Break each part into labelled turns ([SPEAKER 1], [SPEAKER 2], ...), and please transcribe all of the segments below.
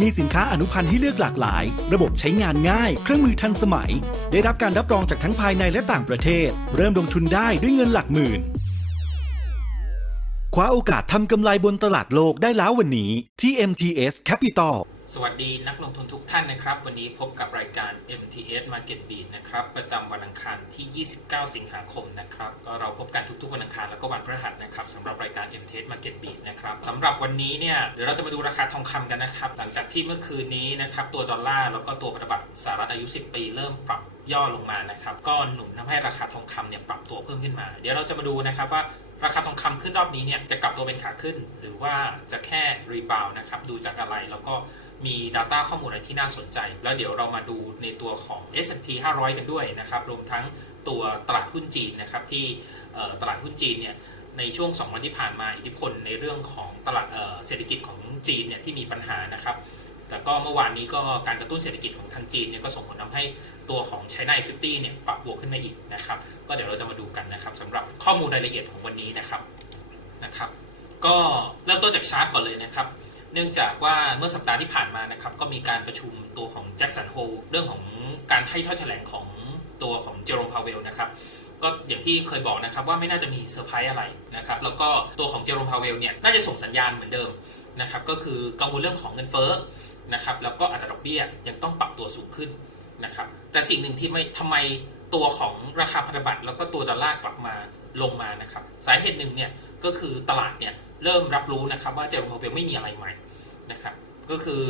[SPEAKER 1] มีสินค้าอนุพันธ์ให้เลือกหลากหลาย ระบบใช้งานง่าย เครื่องมือทันสมัย ได้รับการรับรองจากทั้งภายในและต่างประเทศ เริ่มลงทุนได้ด้วยเงินหลักหมื่น คว้าโอกาสทำกำไรบนตลาดโลกได้แล้ววันนี้ที่ MTS Capital
[SPEAKER 2] สวัสดีนักลงทุนทุกท่านนะครับ วันนี้พบกับรายการ MTS Market Beat นะครับประจำวันอังคารที่ 29 สิงหาคมนะครับก็เราพบกันทุกๆวันอังคารแล้วก็วันพฤหัสนะครับสำหรับรายการ MTS Market Beat นะครับสำหรับวันนี้เนี่ยเดี๋ยวเราจะมาดูราคาทองคำกันนะครับ หลังจากที่เมื่อคืนนี้นะครับตัวดอลลาร์แล้วก็ตัวพันธบัตรสหรัฐอายุ 10 ปีเริ่มปรับย่อลงมานะครับก็หนุนทำให้ราคาทองคำเนี่ยปรับตัวเพิ่มขึ้นมา เดี๋ยวเราจะมาดูนะครับว่าราคาทองคำขึ้นรอบนี้เนี่ยจะกลับตัวเป็นขาขึ้น หรือว่าจะแค่รีบาวนะครับดูจากอะไรแล้วก็ มี Data ข้อมูลอะไรที่น่าสนใจ แล้วเดี๋ยวเรามาดูในตัวของ S&P 500 กันด้วยนะครับรวมทั้งตัวตลาดหุ้นจีนนะครับที่ตลาดหุ้นจีนเนี่ยในช่วง 2 วันที่ผ่านมาอิทธิพลในเรื่องของตลาดเศรษฐกิจของจีนเนี่ยที่มีปัญหานะครับ แต่ก็เมื่อวานนี้ก็การกระตุ้นเศรษฐกิจของทางจีนเนี่ยก็ส่งผลทำให้ตัวของ China 50เนี่ยปรับบวกขึ้นมาอีกนะครับ ก็เดี๋ยวเราจะมาดูกันนะครับสำหรับข้อมูลรายละเอียดของวันนี้นะครับนะครับ ก็เริ่มต้นจากชาร์ตก่อนเลยนะครับ เนื่องจากว่าเมื่อสัปดาห์ที่ผ่านมานะครับก็มีการประชุมตัวของแจ็คสันโฮเรื่องของการให้ถ้อยแถลงของตัวของเจอร์มพาเวลนะครับก็อย่างที่เคยบอกนะครับว่าไม่น่าจะมีเซอร์ไพรส์อะไรนะครับแล้วก็ตัวของเจอร์มพาเวลเนี่ยน่าจะส่งสัญญาณเหมือนเดิมนะครับก็คือกังวลเรื่องของเงินเฟ้อนะครับแล้วก็อัตราดอกเบี้ยยังต้องปรับตัวสูงขึ้นนะครับแต่สิ่งหนึ่งที่ไม่ทำไมตัวของราคาพันธบัตรแล้วก็ตัวดอลลาร์กลับมาลงมานะครับสาเหตุหนึ่งเนี่ยก็คือตลาดเนี่ย เริ่มรับรู้นะครับว่าเจอร์มพเวลไม่มีอะไรใหม่นะครับก็คือ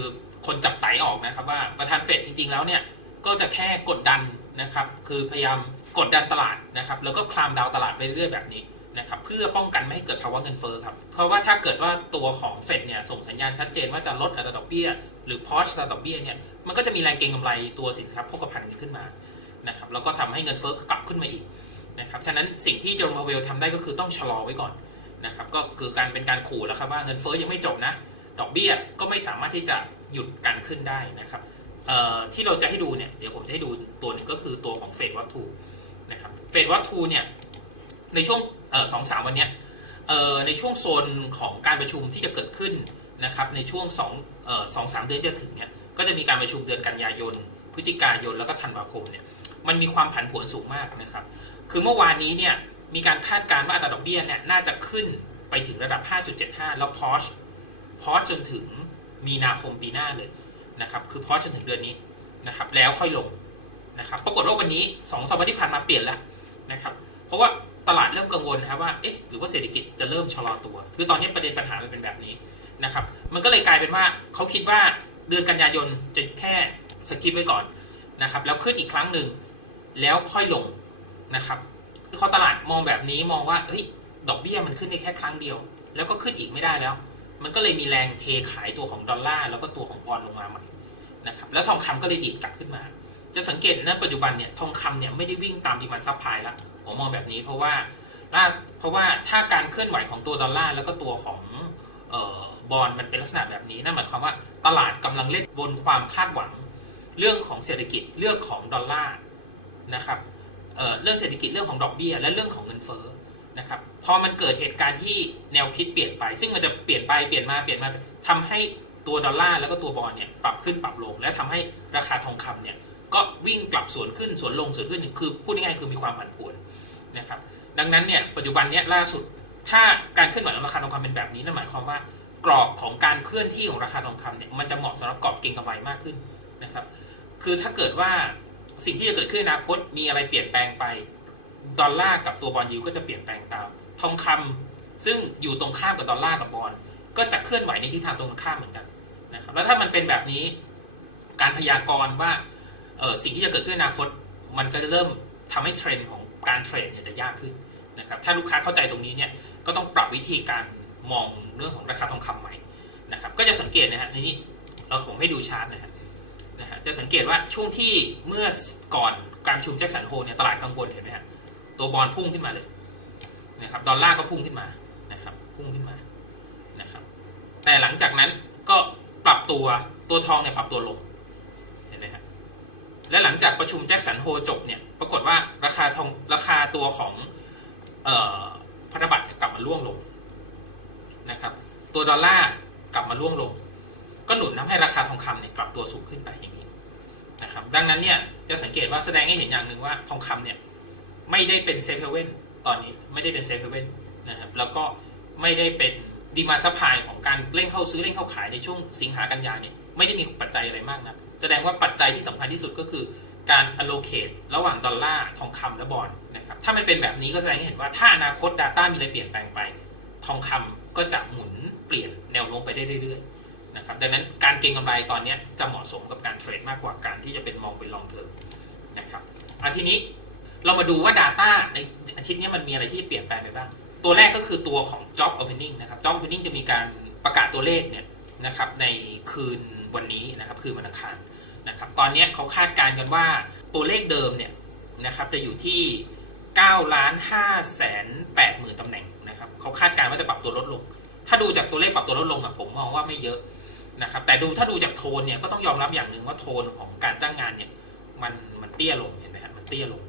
[SPEAKER 2] คนจับไตออกนะครับว่าประธานเฟดจริง ๆ แล้วเนี่ยก็จะแค่กดดันนะครับคือพยายามกดดันตลาดนะครับแล้วก็คลามดาวตลาดไปเรื่อยแบบนี้นะครับเพื่อป้องกันไม่ให้เกิดภาวะเงินเฟ้อครับเพราะว่าถ้าเกิดว่าตัวของเฟดเนี่ยส่งสัญญาณชัดเจนว่าจะลดอัตราดอกเบี้ย หรือพอชอัตราดอกเบี้ยเนี่ยมันก็จะมีแรงเก็งกำไรตัวสินค้าโภคภัณฑ์ขึ้นมานะครับแล้วก็ทำให้เงินเฟ้อกลับขึ้นมาอีกนะครับฉะนั้นสิ่งที่เจอร์มพาเวลทำได้ก็คือต้องชะลอไว้ก่อน นะครับก็คือการเป็นการขู่แล้วครับว่าเงินเฟ้อยังไม่จบนะดอกเบี้ยก็ไม่สามารถที่จะหยุดการขึ้นได้นะครับที่เราจะให้ดูเนี่ยเดี๋ยวผมจะให้ดูตัวหนึ่งก็คือตัวของเฟดวัตถุนะครับเฟดวัตถุเนี่ยในช่วงสองสามวันเนี้ยในช่วงโซนของการประชุมที่จะเกิดขึ้นนะครับในช่วงสองสองสามเดือนจะถึงเนี่ยก็จะมีการประชุมเดือนกันยายน พฤศจิกายนแล้วก็ธันวาคมเนี่ยมันมีความผันผวนสูงมากนะครับ คือเมื่อวานนี้เนี่ย มีการคาดการณ์ว่าอัตราดอกเบี้ยเนี่ยน่าจะขึ้นไปถึงระดับ 5.75 แล้วพอชพอสจนถึงมีนาคมปีหน้าเลยนะครับคือพอสจนถึงเดือนนี้นะครับแล้วค่อยลงนะครับปรากฏว่าวันนี้2องสวันที่ผ่านมาเปลี่ยนแล้วนะครับเพราะว่าตลาดเริ่มกังวลนะครับว่าเอ๊ะหรือว่าเศรษฐกิจจะเริ่มชะลอตัว คือตอนนี้ประเด็นปัญหามันเป็นแบบนี้นะครับมันก็เลยกลายเป็นว่าเขาคิดว่าเดือนกันยายนจะแค่สกิปไว้ก่อนนะครับแล้วขึ้นอีกครั้งหนึ่งแล้วค่อยลงนะครับ คือตลาดมองแบบนี้มองว่าเฮ้ยดอกเบี้ยมันขึ้นได้แค่ครั้งเดียว แล้วก็ขึ้นอีกไม่ได้แล้ว มันก็เลยมีแรงเทขายตัวของดอลลาร์แล้วก็ตัวของปอนลงมาใหม่นะครับแล้วทองคำก็เลยดีดกลับขึ้นมา จะสังเกตนะปัจจุบันเนี่ยทองคำเนี่ยไม่ได้วิ่งตามดีมันซัพพลายล้วผมมองแบบนี้เพราะว่าเพราะว่าถ้าการเคลื่อนไหวของตัวดอลลาร์แล้วก็ตัวของออบอลมันเป็นลักษณะแบบนี้นั่นหมายความว่าตลาดกำลังเล่นบนความคาดหวัง เรื่องของเศรษฐกิจเรื่องของดอลลาร์นะครับ เเรื่องเศรษฐกิจเรื่องของดอกเบี้ยและเรื่องของเงินเฟ้อนะครับพอมันเกิดเหตุการณ์ที่แนวคิดเปลี่ยนไป ซึ่งมันจะเปลี่ยนไปเปลี่ยนมาเปลี่ยนมาทำให้ตัวดอลลาร์แล้วก็ตัวบอลเนี่ยปรับขึ้นปรับลง และทำให้ราคาทองคำเนี่ยก็วิ่งกลับสวนขึ้นสวนลงสวนขึ้นคือพูดง่ายๆคือมีความผันผวนนะครับดังนั้นเนี่ยปัจจุบันเนี่ยล่าสุด ถ้าการเคลื่อนไหวของราคาทองคำเป็นแบบนี้นั่นหมายความว่ากรอบของการเคลื่อนที่ของราคาทองคำเนี่ยมันจะเหมาะสำหรับกรอบเก็งกำไรมากขึ้นนะครับคือถ้าเกิดว่า สิ่งที่จะเกิดขึ้นในอนาคตมีอะไรเปลี่ยนแปลงไป ดอลลาร์กับตัวบอลยูก็จะเปลี่ยนแปลงตาม ทองคำซึ่งอยู่ตรงข้ามกับดอลลาร์กับบอลก็จะเคลื่อนไหวในทิศทางตรงข้ามเหมือนกันนะครับแล้วถ้ามันเป็นแบบนี้การพยากรณ์ว่าเออสิ่งที่จะเกิดขึ้นในอนาคต มันก็จะเริ่มทำให้เทรนด์ของการเทรดเนี่ยจะยากขึ้นนะครับถ้าลูกค้าเข้าใจตรงนี้เนี่ยก็ต้องปรับวิธีการมองเรื่องของราคาทองคำใหม่นะครับก็จะสังเกตนะฮะนนี้เออผมให้ดูชาร์ตนะฮะนะฮะ จะสังเกตว่าช่วงที่เมื่อก่อนการประชุมแจ็คสันโฮเนี่ยตลาดกังวลเห็นไหมฮะตัวบอลพุ่งขึ้นมาเลยนะครับดอลลาร์ก็พุ่งขึ้นมานะครับพุ่งขึ้นมานะครับแต่หลังจากนั้นก็ปรับตัวตัวทองเนี่ยปรับตัวลงเห็นไหมฮะและหลังจากประชุมแจ็คสันโฮจบเนี่ยปรากฏว่าราคาทองราคาตัวของเอ่อพันธบัตรกลับมาร่วงลงนะครับตัวดอลลาร์กลับมาร่วงลง ก็หนุนทำให้ราคาทองคำเนี่ยกลับตัวสูงขึ้นไปอย่างนี้ นะครับดังนั้นเนี่ยจะสังเกตว่าแสดงให้เห็นอย่างหนึ่งว่าทองคำเนี่ยไม่ได้เป็นเซฟเฮเว่นตอนนี้ไม่ได้เป็นเซฟเฮเว่นนะครับแล้วก็ไม่ได้เป็นดีมาซัพพลายของการเร่งเข้าซื้อเร่งเข้าขายในช่วงสิงหากันยาเนี่ยไม่ได้มีปัจจัยอะไรมากนะแสดงว่าปัจจัยที่สำคัญที่สุดก็คือการ allocate ระหว่างดอลลาร์ทองคำและบอลนะครับถ้ามันเป็นแบบนี้ก็แสดงให้เห็นว่าถ้าอนาคต Data มีอะไรเปลี่ยนแปลงไป ทองคำก็จะหมุนเปลี่ยนแนวโน้มไปได้เรื่อยๆ นะครับดังนั้นการเก็งกำไรตอนนี้จะเหมาะสมกับการเทรดมากกว่าการที่จะเป็นมองเป็น long term นะครับอันทีนี้เรามาดูว่า Data ในอาทิตย์นี้มันมีอะไรที่เปลี่ยนแปลงไปบ้าง ตัวแรกก็คือตัวของ job opening นะครับ job opening จะมีการประกาศตัวเลขเนี่ยนะครับในคืนวันนี้นะครับคืนวันอังคารนะครับตอนนี้เขาคาดการณ์กันว่าตัวเลขเดิมเนี่ยนะครับจะอยู่ที่9ล้าน5แสน8หมื่นตำแหน่งนะครับเขาคาดการณ์ว่าจะปรับตัวลดลง ถ้าดูจากตัวเลขปรับตัวลดลงอะผมมองว่าไม่เยอะ นะครับแต่ดูถ้าดูจากโทนเนี่ยก็ต้องยอมรับอย่างหนึ่งว่าโทนของการจ้างงานเนี่ยมันมันเตี้ยลงเห็นไหมครับมันเตี้ยลง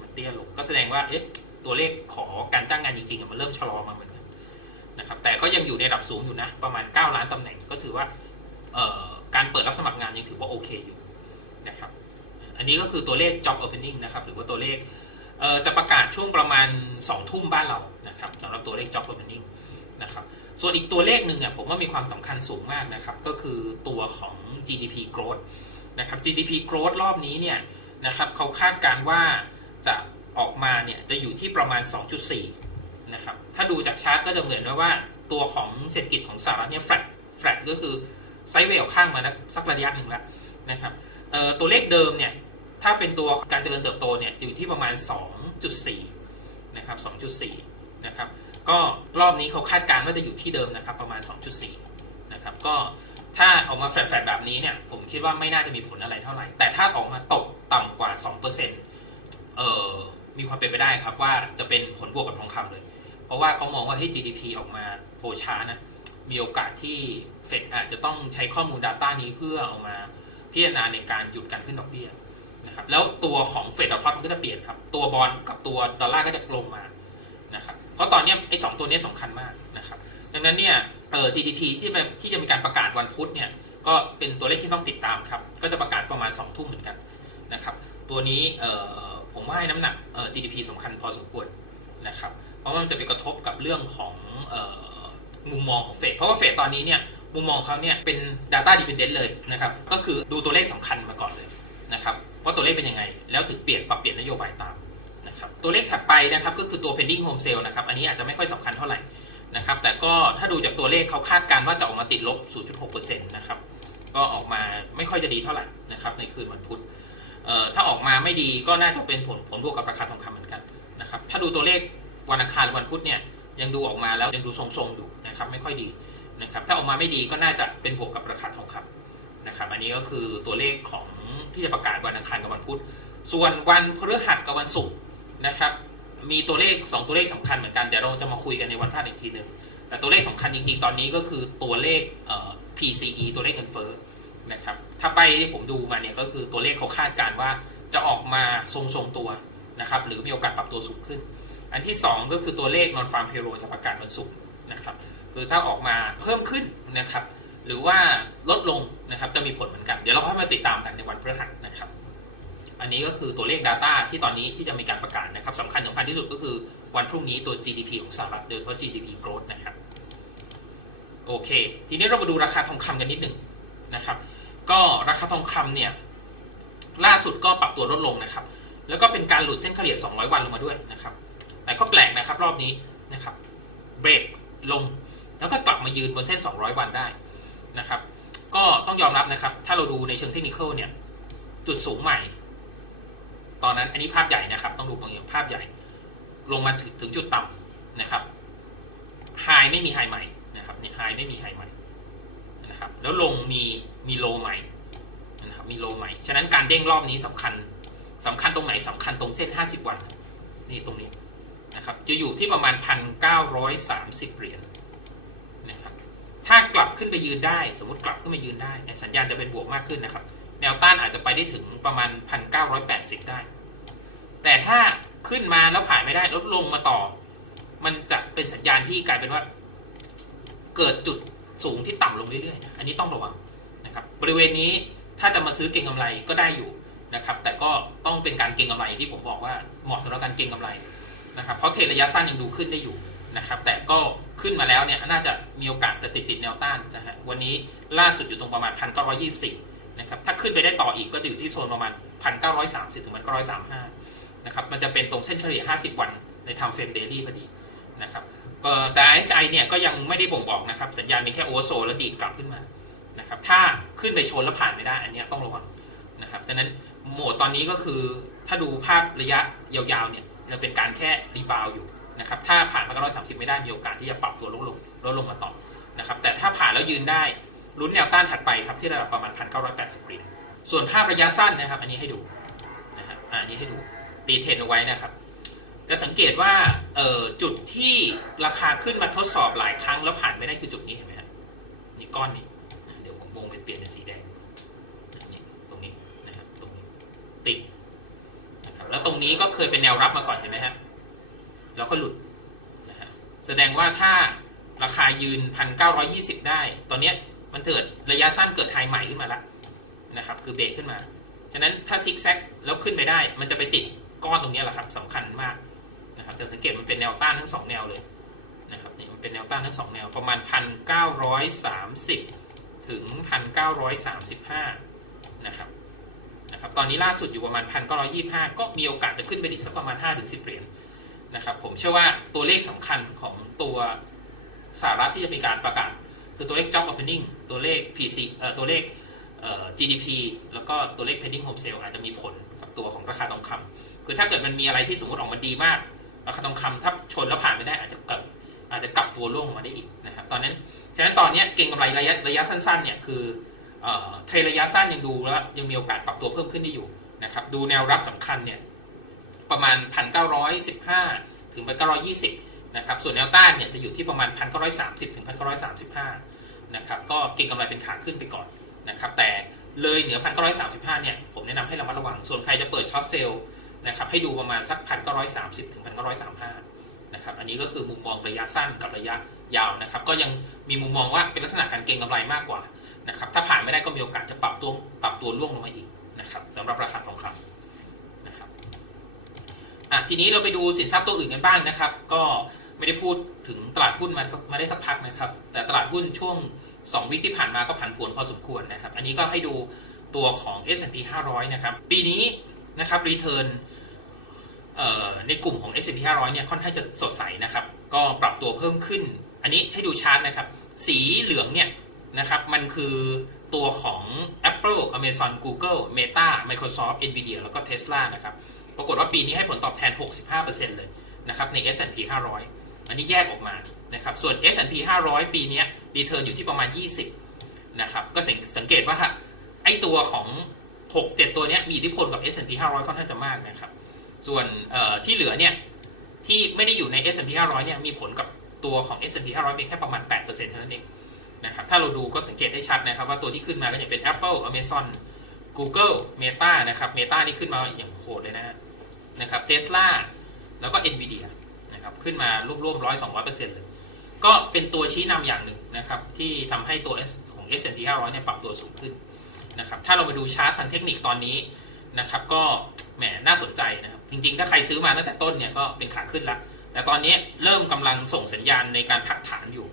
[SPEAKER 2] มันเตี้ยลงก็แสดงว่าเอ๊ะตัวเลขของการจ้างงานจริงๆมันเริ่มชะลอมาเหมือนกันนะครับแต่ก็ยังอยู่ในระดับสูงอยู่นะประมาณ 9 ล้านตำแหน่งก็ถือว่าการเปิดรับสมัครงานยังถือว่าโอเคอยู่นะครับอันนี้ก็คือตัวเลข job opening นะครับหรือว่าตัวเลขเจะประกาศช่วงประมาณ2ทุ่มบ้านเรานะครับสำหรับตัวเลข job opening นะครับ ส่วนอีกตัวเลขหนึ่งอะผมว่ามีความสำคัญสูงมากนะครับ ก็คือตัวของ GDP growth นะครับ GDP growth รอบนี้เนี่ยนะครับเขาคาดการว่าจะออกมาเนี่ยจะอยู่ที่ประมาณ 2.4 นะครับ ถ้าดูจากชาร์ตก็จะเหมือนว่าตัวของเศรษฐกิจของสหรัฐเนี่ย flat flat ก็คือไซด์เวย์ออกข้างมานะสักระยะหนึ่งแล้วนะครับตัวเลขเดิมเนี่ยถ้าเป็นตัวการเจริญเติบโตเนี่ยอยู่ที่ประมาณ 2.4 นะครับ 2.4 นะครับ ก็รอบนี้เขาคาดการณ์ว่าจะอยู่ที่เดิมนะครับ ประมาณ 2.4 นะครับ ก็ถ้าออกมาแฟลตๆแบบนี้เนี่ย ผมคิดว่าไม่น่าจะมีผลอะไรเท่าไหร่ แต่ถ้าออกมาตกต่ำกว่า2%เอ่อมีความเป็นไปได้ครับว่าจะเป็นผลบวกกับทองคำเลย เพราะว่าเขามองว่าให้ GDP ออกมาโตช้านะ มีโอกาสที่เฟดอาจจะต้องใช้ข้อมูล Data นี้เพื่อเอามาพิจารณาในการหยุดการขึ้นดอกเบี้ยนะครับ แล้วตัวของเฟดดอทพอตมันก็จะเปลี่ยนครับ ตัวบอลกับตัวดอลลาร์ก็จะลงมานะครับ เพราะตอนนี้ไอ้สองตัวนี้ยสำคัญมากนะครับ ดังนั้นเนี่ยเอ่อ GDP ที่ที่จะมีการประกาศวันพุธเนี่ยก็เป็นตัวเลขที่ต้องติดตามครับ ก็จะประกาศประมาณ2ทุ่มเหมือนกันนะครับ ตัวนี้เออผมว่าให้น้ำหนักเอ่อ GDP สำคัญพอสมควรนะครับ เพราะว่ามันจะไปกระทบกับเรื่องของเออมุมมองของเฟดเพราะว่าเฟดตอนนี้เนี่ยมุมมองเขาเนี่ยเป็น data dependent เลยนะครับ ก็คือดูตัวเลขสำคัญมาก่อนเลยนะครับว่าตัวเลขเป็นยังไง แล้วถึงเปลี่ยนปรับเปลี่ยนนโยบายตาม ตัวเลขถัดไปนะครับก็คือตัว pending home sale นะครับอันนี้อาจจะไม่ค่อยสำคัญเท่าไหร่นะครับแต่ก็ถ้าดูจากตัวเลขเขาคาดการณ์ว่าจะออกมาติดลบ 0.6%นะครับก็ออกมาไม่ค่อยจะดีเท่าไหร่นะครับในคืนวันพุธเอ่อถ้าออกมาไม่ดีก็น่าจะเป็นผลผลบวกกับราคาทองคำเหมือนกันนะครับถ้าดูตัวเลขวันอังคารวันพุธเนี่ยยังดูออกมาแล้วยังดูทรงๆอยู่นะครับไม่ค่อยดีนะครับถ้าออกมาไม่ดีก็น่าจะเป็นบวกกับราคาทองคำนะครับอันนี้ก็คือตัวเลขของที่จะประกาศวันอังคารกับวันพุธส่วนวันพฤหัสกับวันศุกร์ นะครับ มีตัวเลข 2 ตัวเลขสำคัญเหมือนกันเดี๋ยวเราจะมาคุยกันในวันพฤหัสอีกทีหนึ่งแต่ตัวเลขสำคัญจริงๆ ตอนนี้ก็คือตัวเลขเ PCE ตัวเลขเงินเฟ้อนะครับถ้าไปที่ผมดูมาเนี่ยก็คือตัวเลขเขาคาดการณ์ว่าจะออกมาทรงๆตัวนะครับหรือมีโอกาสปรับตัวสูงขึ้น อันที่ 2 ก็คือตัวเลข non farm payroll จะประกาศวันศุกร์นะครับคือถ้าออกมาเพิ่มขึ้นนะครับหรือว่าลดลงนะครับจะมีผลเหมือนกัน เดี๋ยวเราค่อยมาติดตามกันในวันพฤหัสนะครับ อันนี้ก็คือตัวเลข Data ที่ตอนนี้ที่จะมีการประกาศนะครับสำคัญสำคัญที่สุดก็คือวันพรุ่งนี้ตัว GDP ของสหรัฐโดยเฉพาะ GDP growth นะครับโอเค ทีนี้เรามาดูราคาทองคำกันนิดหนึ่งนะครับ ก็ราคาทองคำเนี่ยล่าสุดก็ปรับตัวลดลงนะครับ แล้วก็เป็นการหลุดเส้นเฉลี่ย 200 วันลงมาด้วยนะครับ แต่ก็แปลกนะครับรอบนี้นะครับเบรกลง แล้วก็กลับมายืนบนเส้น 200 วันได้นะครับ ก็ต้องยอมรับนะครับ ถ้าเราดูในเชิงเทคนิคเนี่ยจุดสูงใหม่ ตอนนั้นอันนี้ภาพใหญ่นะครับ ต้องดูบางอย่างภาพใหญ่ ลงมาถึงถึงจุดต่ำนะครับไฮไม่มีไฮใหม่นะครับนี่ไฮไม่มีไฮใหม่นะครับ แล้วลงมีมีโลใหม่นะครับมีโลใหม่ ฉะนั้นการเด้งรอบนี้สำคัญสำคัญตรงไหนสำคัญตรงเส้น 50 วัน นี่ตรงนี้นะครับ จะอยู่ที่ประมาณ 1,930 เหรียญนะครับ ถ้ากลับขึ้นไปยืนได้ สมมติกลับขึ้นไปยืนได้ สัญญาณจะเป็นบวกมากขึ้นนะครับ แนวต้านอาจจะไปได้ถึงประมาณ 1,980 ได้ แต่ถ้าขึ้นมาแล้วผ่านไม่ได้ลดลงมาต่อ มันจะเป็นสัญญาณที่กลายเป็นว่า เกิดจุดสูงที่ต่ำลงเรื่อยๆ อันนี้ต้องระวังนะครับ บริเวณนี้ถ้าจะมาซื้อเก็งกำไรก็ได้อยู่นะครับ แต่ก็ต้องเป็นการเก็งกำไรที่ผมบอกว่าเหมาะสำหรับการเก็งกำไรนะครับ เพราะเทรดระยะสั้นยังดูขึ้นได้อยู่นะครับ แต่ก็ขึ้นมาแล้วเนี่ยน่าจะมีโอกาสจะติดติดแนวต้านนะฮะ วันนี้ล่าสุดอยู่ตรงประมาณ1,924นะครับถ้าขึ้นไปได้ต่ออีกก็จะอยู่ที่โซนประมาณ 1,930 ถึง 1,935 นะครับมันจะเป็นตรงเส้นเฉลี่ย 50 วันใน time frame daily พอดีนะครับเอ่อแต่ RSI เนี่ยก็ยังไม่ได้บ่งบอกนะครับ สัญญาณมีแค่โอเวอร์โซแล้วดีดกลับขึ้นมานะครับถ้าขึ้นไปชนแล้วผ่านไม่ได้อันนี้ต้องระวังนะครับดังนั้นโหมดตอนนี้ก็คือถ้าดูภาพระยะยาวๆเนี่ยจะเป็นการแค่รีบาวอยู่นะครับถ้าผ่านมา130ไม่ได้มีโอกาสที่จะปรับตัวลดลงลดลงมาต่อนะครับแต่ถ้าผ่านแล้วยืนได้ ลุ้นแนวต้านถัดไปครับที่ระดับประมาณ 1,980เหรียญส่วนภาพระยะสั้นนะครับ อันนี้ให้ดูนะฮะอะอันนี้ให้ดูตีเทนเอาไว้นะครับ จะสังเกตว่าเอ่อจุดที่ราคาขึ้นมาทดสอบหลายครั้งแล้วผ่านไม่ได้คือจุดนี้เห็นไหมฮะนี่ก้อนนี้อ่เดี๋ยวผมวงเป็นเปลี่ยนเป็นสีแดงตรงนี้นะครับตรงนี้ติดนะครับแล้วตรงนี้ก็เคยเป็นแนวรับมาก่อนเห็นไหมฮะแล้วก็หลุดนะฮะแสดงว่าถ้าราคายืน 1,920 ได้ ตอนนี้ มันเกิดระยะสั้นเกิดไฮใหม่ขึ้นมาแล้วนะครับ คือเบรกขึ้นมา ฉะนั้นถ้าซิกแซกแล้วขึ้นไปได้ มันจะไปติดก้อนตรงนี้แหละครับสำคัญมากนะครับจะสังเกตมันเป็นแนวต้านทั้งสองแนวเลยนะครับนี่มันเป็นแนวต้านทั้งสองแนวประมาณ 1,930 ถึง 1,935 นะครับนะครับตอนนี้ล่าสุดอยู่ประมาณ 1,925 ก็มีโอกาสจะขึ้นไปอีกสักประมาณ 5-10 เหรียญนะครับผมเชื่อว่าตัวเลขสำคัญของตัวสหรัฐที่จะมีการประกาศ คือตัวเลข job opening ตัวเลข PC เอ่อตัวเลขเอ่อ GDP แล้วก็ตัวเลข pending home sale อาจจะมีผลกับตัวของราคาทองคำคือถ้าเกิดมันมีอะไรที่สมมติออกมาดีมาก ราคาทองคำถ้าชนแล้วผ่านไม่ได้อาจจะกลับอาจจะกลับตัวร่วงลงมาได้อีกนะครับ ตอนนั้น ฉะนั้นตอนนี้เก็งกำไรระยะระยะสั้นๆเนี่ยคือเอ่อเทรดระยะสั้นยังดูแล้วยังมีโอกาสปรับตัวเพิ่มขึ้นได้อยู่นะครับดูแนวรับสำคัญเนี่ยประมาณ 1,915 ถึง 1,920 นะครับ ส่วนแนวต้านเนี่ยจะอยู่ที่ประมาณ 1,930 ถึง 1,935 นะครับ ก็เก็งกำไรเป็นขาขึ้นไปก่อนนะครับ แต่เลยเหนือ 1,935 เนี่ย ผมแนะนำให้ระมัดระวัง ส่วนใครจะเปิดช็อตเซลล์นะครับ ให้ดูประมาณสัก 1,930 ถึง 1,935 นะครับ อันนี้ก็คือมุมมองระยะสั้นกับระยะยาวนะครับ ก็ยังมีมุมมองว่าเป็นลักษณะการเก็งกำไรมากกว่านะครับ ถ้าผ่านไม่ได้ก็มีโอกาสจะปรับตัวปรับตัวล่วงลงมาอีกนะครับสำหรับราคาทองคำนะครับอะทีนี้เราไปดูสินทรัพย์ตัวอื่นกันบ้างนะครับ ก็ ไม่ได้พูดถึงตลาดหุ้นมามาได้สักพักนะครับ แต่ตลาดหุ้นช่วง 2 วิคที่ผ่านมาก็ผันผวนพอสมควรนะครับ อันนี้ก็ให้ดูตัวของ S&P 500 นะครับ ปีนี้นะครับรีเทิร์นในกลุ่มของ S&P 500 เนี่ยค่อนข้างจะสดใสนะครับ ก็ปรับตัวเพิ่มขึ้น อันนี้ให้ดูชาร์ตนะครับ สีเหลืองเนี่ยนะครับมันคือตัวของ Apple Amazon Google Meta Microsoft Nvidia แล้วก็ Tesla นะครับ ปรากฏว่าปีนี้ให้ผลตอบแทน 65%เลยนะครับใน S&P 500 อันนี้แยกออกมานะครับส่วน S&P 500 ปีนี้รีเทิร์นอยู่ที่ประมาณ 20นะครับก็สังเกตว่าไอตัวของ 6 7 ตัวนี้มีอิทธิพลกับ S&P 500 ค่อนข้างจะมากนะครับส่วนที่เหลือเนี่ยที่ไม่ได้อยู่ใน S&P 500 เนี่ยมีผลกับตัวของ S&P 500เพียงแค่ประมาณ 8%เท่านั้นเองนะครับถ้าเราดูก็สังเกตได้ชัดนะครับ ว่าตัวที่ขึ้นมาก็จะเป็น Apple Amazon Google Meta นะครับ Meta นี่ขึ้นมาอย่างโหดเลยนะนะครับ Tesla แล้วก็ Nvidia นะครับขึ้นมาร่วมร้อยสองร้อยเปอร์เซ็นต์เลย ก็เป็นตัวชี้นำอย่างหนึ่งนะครับที่ทำให้ตัวของ S&P 500เนี่ยปรับตัวสูงขึ้นนะครับถ้าเรามาดูชาร์ตทางเทคนิคตอนนี้นะครับก็แหมน่าสนใจนะครับจริงๆ ถ้าใครซื้อมาตั้งแต่ต้นเนี่ยก็เป็นขาขึ้นละแต่ตอนนี้เริ่มกำลังส่งสัญญาณในการพักฐานอยู่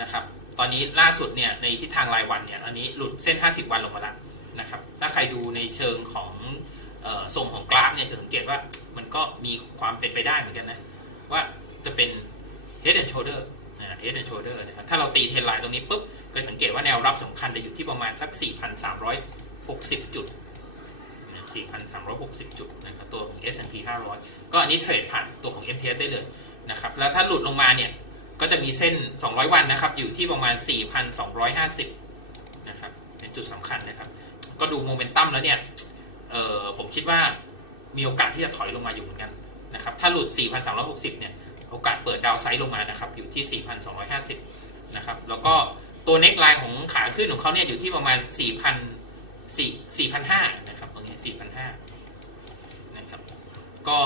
[SPEAKER 2] นะครับตอนนี้ล่าสุดเนี่ยในทิศทางรายวันเนี่ยอันนี้หลุดเส้น 50 วันลงมาแล้วนะครับถ้าใครดูในเชิงของเอ่อทรงของกราฟเนี่ยจะสังเกตว่ามันก็มีความเป็นไปได้เหมือนกันนะ ว่าจะเป็น head and shoulder เอสแอนด์โชเดอร์นะครับถ้าเราตีเทรนไลน์ตรงนี้ปุ๊บก็สังเกตว่าแนวรับสำคัญจะอยู่ที่ประมาณสัก 4,360 จุด 4,360 จุดนะครับตัวของ S&P 500 ก็อันนี้เทรดผ่านตัวของ MTS ได้เลยนะครับแล้วถ้าหลุดลงมาเนี่ยก็จะมีเส้น 200 วันนะครับ อยู่ที่ประมาณ 4,250 นะครับ เป็นจุดสำคัญนะครับ ก็ดูโมเมนตัมแล้วเนี่ย เออผมคิดว่ามีโอกาสที่จะถอยลงมาอยู่เหมือนกัน นะครับถ้าหลุด 4,360 เนี่ย โอกาสเปิดดาวไซด์ลงมานะครับ อยู่ที่ 4,250 นะครับ แล้วก็ตัวเน็กไลน์ของขาขึ้นของเขาเนี่ยอยู่ที่ประมาณ 4,000 4,500 นะครับ ตรงนี้ 4,500 นะครับ ก็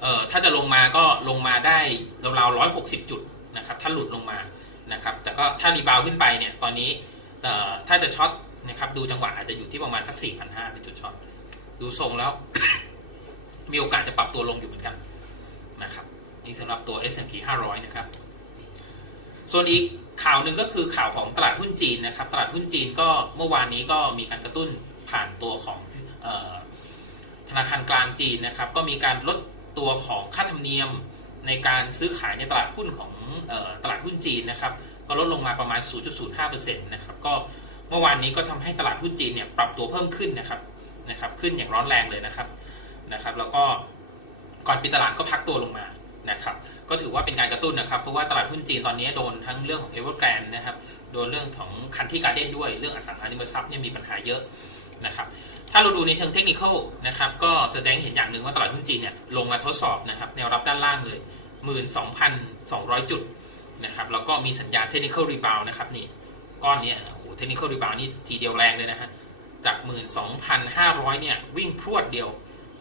[SPEAKER 2] เอ่อถ้าจะลงมาก็ลงมาได้ราวๆ 160 จุดนะครับ ถ้าหลุดลงมานะครับ แต่ก็ถ้ารีบาวขึ้นไปเนี่ย ตอนนี้เอ่อถ้าจะช็อตนะครับ ดูจังหวะอาจจะอยู่ที่ประมาณสัก 4,500 เป็นจุดช็อต ดูทรงแล้ว มีโอกาสจะปรับตัวลงอยู่เหมือนกันนะครับนี่สำหรับตัว S&P 500 นะครับ ส่วนอีกข่าวหนึ่งก็คือข่าวของตลาดหุ้นจีนนะครับ ตลาดหุ้นจีนก็เมื่อวานนี้ก็มีการกระตุ้นผ่านตัวของออธนาคารกลางจีนนะครับ ก็มีการลดตัวของค่าธรรมเนียมในการซื้อขายในตลาดหุ้นของออตลาดหุ้นจีนนะครับ ก็ลดลงมาประมาณ 0.05%นะครับ ก็เมื่อวานนี้ก็ทำให้ตลาดหุ้นจีนเนี่ยปรับตัวเพิ่มขึ้นนะครับนะครับ ขึ้นอย่างร้อนแรงเลยนะครับ นะครับ แล้วก็ก่อนปิดตลาดก็พักตัวลงมานะครับ ก็ถือว่าเป็นการกระตุ้นนะครับ เพราะว่าตลาดหุ้นจีนตอนนี้โดนทั้งเรื่องของ Evergrande นนะครับ โดนเรื่องของคันที่การเด้นด้วย เรื่องอสังหาริมทรัพย์เนี่ยมีปัญหาเยอะนะครับ ถ้าเราดูในเชิงเทคนิคนะครับ ก็แสดงเห็นอย่างหนึ่งว่าตลาดหุ้นจีนเนี่ยลงมาทดสอบนะครับแนวรับด้านล่างเลย 12,200 จุดนะครับ แล้วก็มีสัญญาณเทคนิค rebound นะครับนี่ก้อนนี้โอ้โหเทคนิค rebound นี่ทีเดียวแรงเลยนะฮะจาก 12,500 เนี่ยวิ่งพรวดเดียว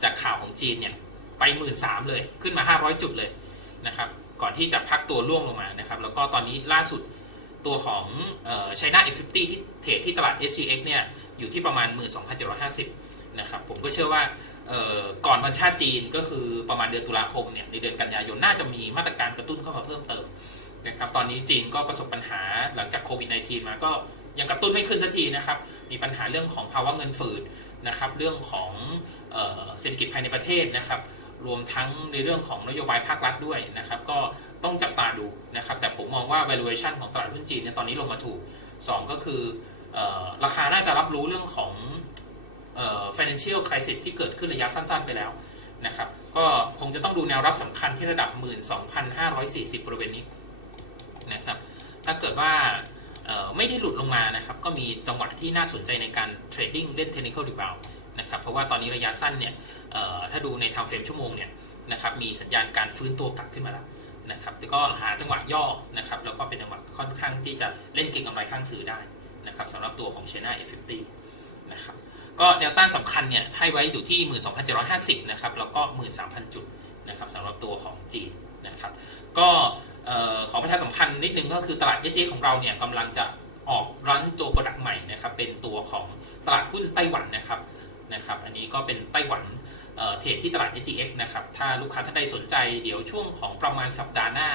[SPEAKER 2] จากข่าวของจีนเนี่ยไป13,000เลยขึ้นมา 500 จุดเลยนะครับ ก่อนที่จะพักตัวร่วงลงมานะครับ แล้วก็ตอนนี้ล่าสุดตัวของเอ่อ China X50 ที่เทรดที่ตลาด SCX เนี่ยอยู่ที่ประมาณ 12,750 นะครับ ผมก็เชื่อว่าก่อนวันชาติจีนก็คือประมาณเดือนตุลาคมเนี่ยในเดือนกันยายนน่าจะมีมาตรการกระตุ้นเข้ามาเพิ่มเติมนะครับ ตอนนี้จีนก็ประสบปัญหาหลังจากโควิด -19 มาก็ยังกระตุ้นไม่ขึ้นสักทีนะครับ มีปัญหาเรื่องของภาวะเงินฝืด นะครับเรื่องของเศรษฐกิจภายในประเทศนะครับรวมทั้งในเรื่องของนโยบายภาครัฐด้วยนะครับก็ต้องจับตาดูนะครับแต่ผมมองว่า valuation ของตลาดหุ้นจีนเนี่ยตอนนี้ลงมาถูก 2 ก็คือออราคาน่าจะรับรู้เรื่องของออ financial crisis ที่เกิดขึ้นระยะสั้น ๆ ไปแล้วนะครับก็คงจะต้องดูแนวรับสำคัญที่ระดับ 12,540 บริเวณนี้นะครับถ้าเกิดว่า ไม่ได้หลุดลงมานะครับ ก็มีจังหวะที่น่าสนใจในการเทรดดิ้งเล่น technical rebound นะครับเพราะว่าตอนนี้ระยะสั้นเนี่ยถ้าดูใน time frame ชั่วโมงเนี่ยนะครับมีสัญญาณการฟื้นตัวกลับขึ้นมาแล้วนะครับแต่ก็หาจังหวะย่อนะครับแล้วก็เป็นจังหวะค่อนข้างที่จะเล่นเก็งกำไรข้างซื้อได้นะครับสำหรับตัวของ China F50 นะครับก็แนวต้านสำคัญเนี่ยให้ไว้อยู่ที่ 12,750 นะครับแล้วก็ 13,000 จุดนะครับสำหรับตัวของจีนนะครับก็ ขอประชาสัมพันธ์นิดนึงก็คือตลาดเอเจของเราเนี่ยกำลังจะออกรันตัวโปรดักต์ใหม่นะครับ เป็นตัวของตลาดหุ้นไต้หวันนะครับนะครับ อันนี้ก็เป็นไต้หวันเทรดที่ตลาด SGX นะครับ ถ้าลูกค้าท่านใดสนใจ เดี๋ยวช่วงของประมาณสัปดาห์หน้า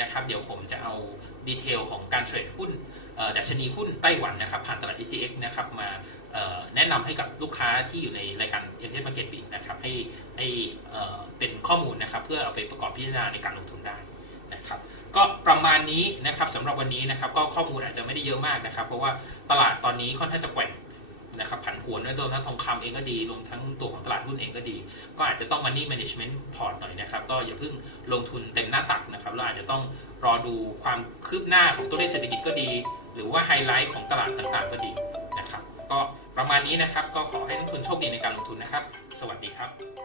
[SPEAKER 2] นะครับ เดี๋ยวผมจะเอาดีเทลของการเทรดหุ้นดัชนีหุ้นไต้หวันนะครับ ผ่านตลาด SGX นะครับ มาแนะนำให้กับลูกค้าที่อยู่ในรายการ m t m Market Beat นะครับ ให้ให้เป็นข้อมูลนะครับ เพื่อเอาไปประกอบพิจารณาในการลงทุนได้ ก็ประมาณนี้นะครับสำหรับวันนี้นะครับ ก็ข้อมูลอาจจะไม่ได้เยอะมากนะครับ เพราะว่าตลาดตอนนี้ค่อนข้างจะแกว่งนะครับผันผวนด้วยตัวทั้งทองคำเองก็ดีรวมทั้งตัวของตลาดหุ้นเองก็ดี ก็อาจจะต้อง money management port หน่อยนะครับ ก็อย่าเพิ่งลงทุนเต็มหน้าตักนะครับเราอาจจะต้องรอดูความคืบหน้าของตัวเลขเศรษฐกิจก็ดี หรือว่าไฮไลท์ของตลาดต่างๆก็ดีนะครับ ก็ประมาณนี้นะครับ ก็ขอให้นักทุนโชคดีในการลงทุนนะครับ สวัสดีครับ